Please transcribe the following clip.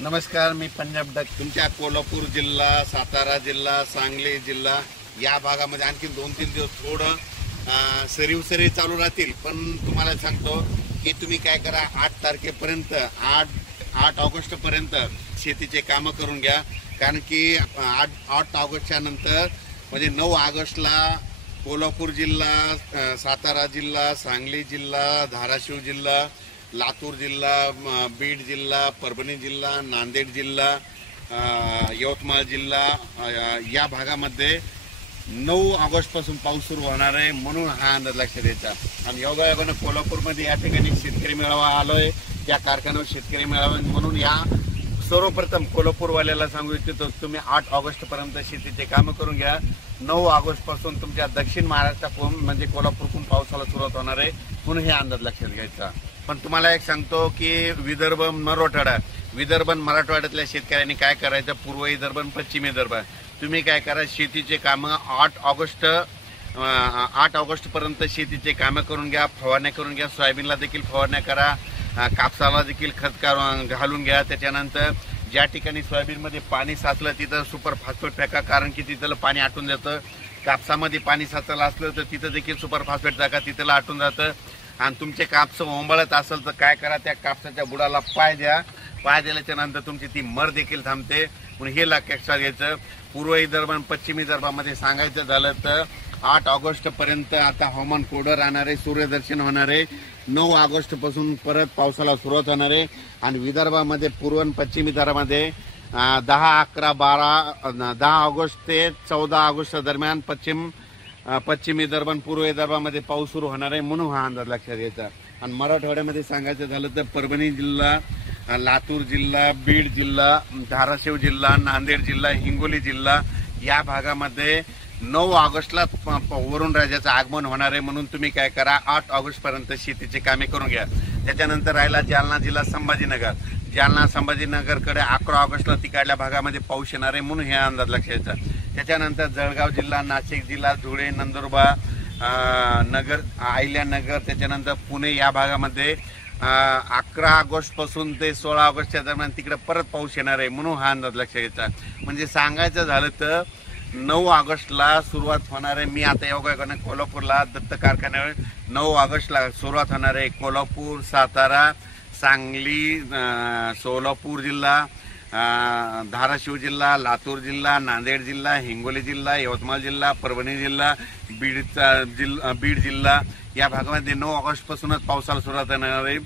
नमस्कार, मी पंजाब डक. तुमच्या कोल्हापूर जिल्हा, सातारा जिल्हा, सांगली जिल्हा या भागामध्ये आणखी 2-3 दिवस थोडं सरी चालू राहतील. पण तुम्हाला सांगतो की तुम्ही काय करा, 8 तारखेपर्यंत 8 ऑगस्टपर्यंत शेतीचे कामं करून घ्या. कारण की 8 ऑगस्टच्या नंतर म्हणजे 9 ऑगस्टला कोल्हापूर जिल्हा, सातारा जिल्हा, सांगली जिल्हा, धाराशिव जिल्हा, लातूर जिल्हा, बीड जिल्हा, परभणी जिल्हा, नांदेड जिल्हा, यवतमाळ जिल्हा या भागामध्ये 9 ऑगस्टपासून पाऊस सुरू होणार आहे. म्हणून हा अंदाज लक्षात द्यायचा. आणि योगायोगानं कोल्हापूरमध्ये या ठिकाणी शेतकरी मेळावा आलोय. त्या कारखान्यावर शेतकरी मेळावा म्हणून या सर्वप्रथम कोल्हापूरवाल्याला सांगू इच्छितो, तुम्ही 8 ऑगस्टपर्यंत शेतीचे कामं करून घ्या. 9 ऑगस्टपासून तुमच्या दक्षिण महाराष्ट्रातून म्हणजे कोल्हापूरकडून पावसाला सुरुवात होणार आहे. म्हणून हे अंदाज लक्षात घ्यायचा. पण तुम्हाला एक सांगतो की विदर्भ, मराठवाड्यातल्या शेतकऱ्यांनी काय करायचं, पूर्व विदर्भ, पश्चिम विदर्भ, तुम्ही काय करा, शेतीचे कामं 8 ऑगस्टपर्यंत शेतीचे कामं करून घ्या. फवारण्या करून घ्या. सोयाबीनला देखील फवारण्या करा. कापसाला देखील खत घालून घ्या. त्याच्यानंतर ज्या ठिकाणी सोयाबीनमध्ये पाणी साचलं तिथं सुपर फॉस्फेट टाका, कारण की तिथलं पाणी आटून जातं. कापसामध्ये पाणी साचलं असलं तर तिथं देखील सुपर फॉस्फेट टाका, तिथलं आटून जातं. आणि तुमचे कापस ओंबळत असेल तर काय करा, त्या कापसाच्या बुडाला पाय द्या. पाय दिल्याच्या नंतर तुमची ती मर देखील थांबते. म्हणून हे लक्षात घ्यायचं. पूर्व विदर्भ आणि पश्चिम विदर्भामध्ये सांगायचं झालं तर 8 ऑगस्टपर्यंत आता हवामान कोरडं राहणार आहे. सूर्यदर्शन होणार आहे. 9 ऑगस्टपासून परत पावसाला सुरुवात होणार आहे. आणि विदर्भामध्ये, पूर्व आणि पश्चिम विदर्भामध्ये 10, 11, 12, 10 ऑगस्ट ते 14 ऑगस्ट दरम्यान पश्चिम विदर्भ आणि पूर्व विदर्भामध्ये पाऊस सुरू होणार आहे. म्हणून हा अंदाज लक्षात घ्यायचा. आणि मराठवाड्यामध्ये सांगायचं झालं तर परभणी जिल्हा, लातूर जिल्हा, बीड जिल्हा, धाराशिव जिल्हा, नांदेड जिल्हा, हिंगोली जिल्हा या भागामध्ये 9 ऑगस्टला वरुण राजाचं आगमन होणार आहे. म्हणून तुम्ही काय करा, 8 ऑगस्टपर्यंत शेतीचे कामे करून घ्या. त्याच्यानंतर राहिला जालना जिल्हा, संभाजीनगरकडे 11 ऑगस्टला तिकडल्या भागामध्ये पाऊस येणार आहे. म्हणून हे अंदाज लक्षात घ्यायचा. त्याच्यानंतर जळगाव जिल्हा, नाशिक जिल्हा, धुळे, नंदुरबार, नगर, अहिल्यानगर, त्याच्यानंतर पुणे या भागामध्ये 11 ऑगस्टपासून ते 16 ऑगस्टच्या दरम्यान तिकडे परत पाऊस येणार आहे. म्हणून हा अंदाज लक्षात घ्यायचा. म्हणजे सांगायचं झालं तर 9 ऑगस्टला सुरुवात होणार आहे. मी आता योगायोगाने कोल्हापूरला दत्त कारखान्यावर 9 ऑगस्टला सुरुवात होणार आहे. कोल्हापूर, सातारा, सांगली, सोलापूर जिल्हा, धाराशिव जिल्हा, लातूर जिल्हा, नांदेड जिल्हा, हिंगोली जिल्हा, यवतमाळ जिल्हा, परभणी जिल्हा, बीड जिल्हा या भागामध्ये 9 ऑगस्टपासूनच पावसाला सुरुवात होणार आहे.